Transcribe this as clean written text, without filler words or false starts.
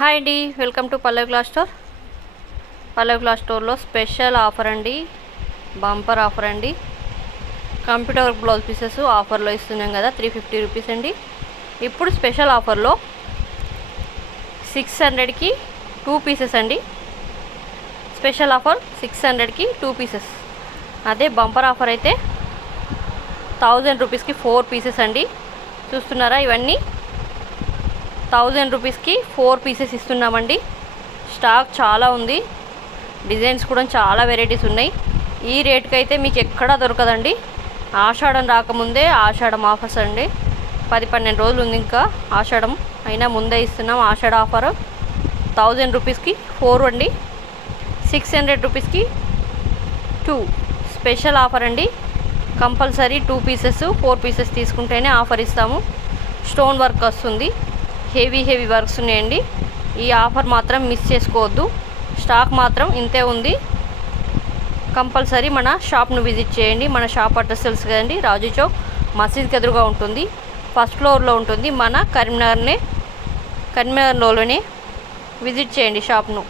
Hi అండి, welcome to Pallavi cloth store. Pallavi cloth స్టోర్లో special offer అండి, బంపర్ ఆఫర్ అండి. కంప్యూటర్ వర్క్ బ్లౌజ్ పీసెస్ ఆఫర్లో ఇస్తున్నాం కదా, 350 రూపీస్ అండి. ఇప్పుడు స్పెషల్ ఆఫర్లో 600కి 2 పీసెస్ అండి. స్పెషల్ ఆఫర్ 600కి 2 పీసెస్. అదే బంపర్ ఆఫర్ అయితే 1000 రూపీస్కి 4 పీసెస్ అండి. చూస్తున్నారా, ఇవన్నీ 1000 రూపీస్కి 4 పీసెస్ ఇస్తున్నామండి. స్టాక్ చాలా ఉంది, డిజైన్స్ కూడా చాలా వెరైటీస్ ఉన్నాయి. ఈ రేట్కి అయితే మీకు ఎక్కడా దొరకదండి. ఆషాఢం రాకముందే ఆషాఢం ఆఫర్స్ అండి. 10-12 రోజులు ఉంది ఇంకా ఆషాఢం, అయినా ముందే ఇస్తున్నాం ఆషాఢ ఆఫర్. 1000 రూపీస్కి 4 అండి, 600 రూపీస్కి 2 స్పెషల్ ఆఫర్ అండి. కంపల్సరీ 2 పీసెస్ 4 పీసెస్ తీసుకుంటేనే ఆఫర్ ఇస్తాము. స్టోన్ వర్క్ వస్తుంది, హెవీ వర్క్స్ ఉన్నాయండి. ఈ ఆఫర్ మాత్రం మిస్ చేసుకోవద్దు. స్టాక్ మాత్రం ఇంతే ఉంది. కంపల్సరీ మన షాప్ను విజిట్ చేయండి. మన షాప్ అడ్రస్ తెలుసు కదండి, రాజు చౌక్ మసీద్కి ఎదురుగా ఉంటుంది, ఫస్ట్ ఫ్లోర్లో ఉంటుంది. మన కరీంనగర్లోనే విజిట్ చేయండి షాప్ను.